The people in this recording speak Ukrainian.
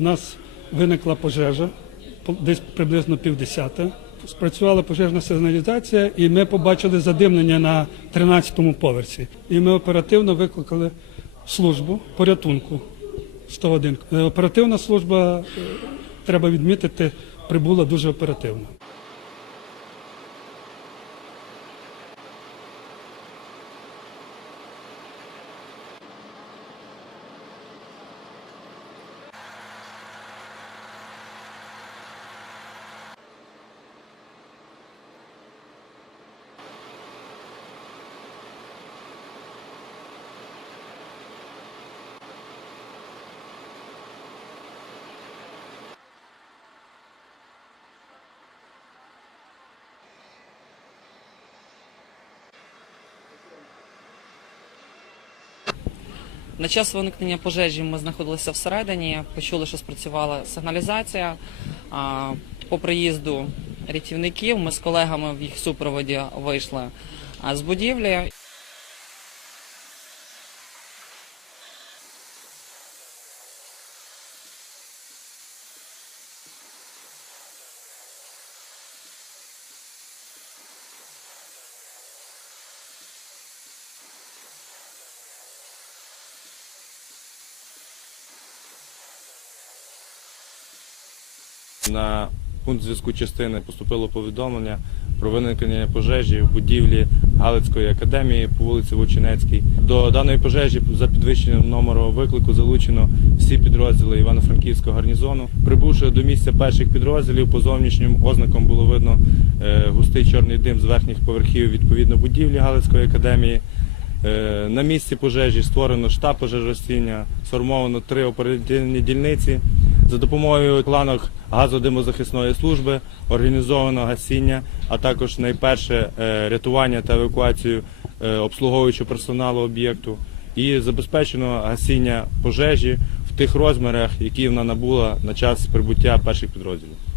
У нас виникла пожежа, по- десь приблизно півдесята. Спрацювала пожежна сигналізація, і ми побачили задимлення на 13-му поверсі. І ми оперативно викликали службу порятунку 101. Е, Оперативна служба, е, треба відмітити, прибула дуже оперативно. На час виникнення пожежі ми знаходилися всередині, почули, що спрацювала сигналізація. По приїзду рятівників ми з колегами в їх супроводі вийшли з будівлі. На пункт зв'язку частини поступило повідомлення про виникнення пожежі в будівлі Галицької академії по вулиці Вовчинецькій. До даної пожежі за підвищенням номеру виклику залучено всі підрозділи Івано-Франківського гарнізону. Прибувши до місця перших підрозділів, по зовнішнім ознакам було видно е, густий чорний дим з верхніх поверхів відповідно будівлі Галицької академії. Е, На місці пожежі створено штаб пожежостіння, сформовано три оперативні дільниці. За допомогою планок газодимозахисної служби організовано гасіння, а також найперше е, рятування та евакуацію е, обслуговуючого персоналу об'єкту і забезпечено гасіння пожежі в тих розмірах, які вона набула на час прибуття перших підрозділів.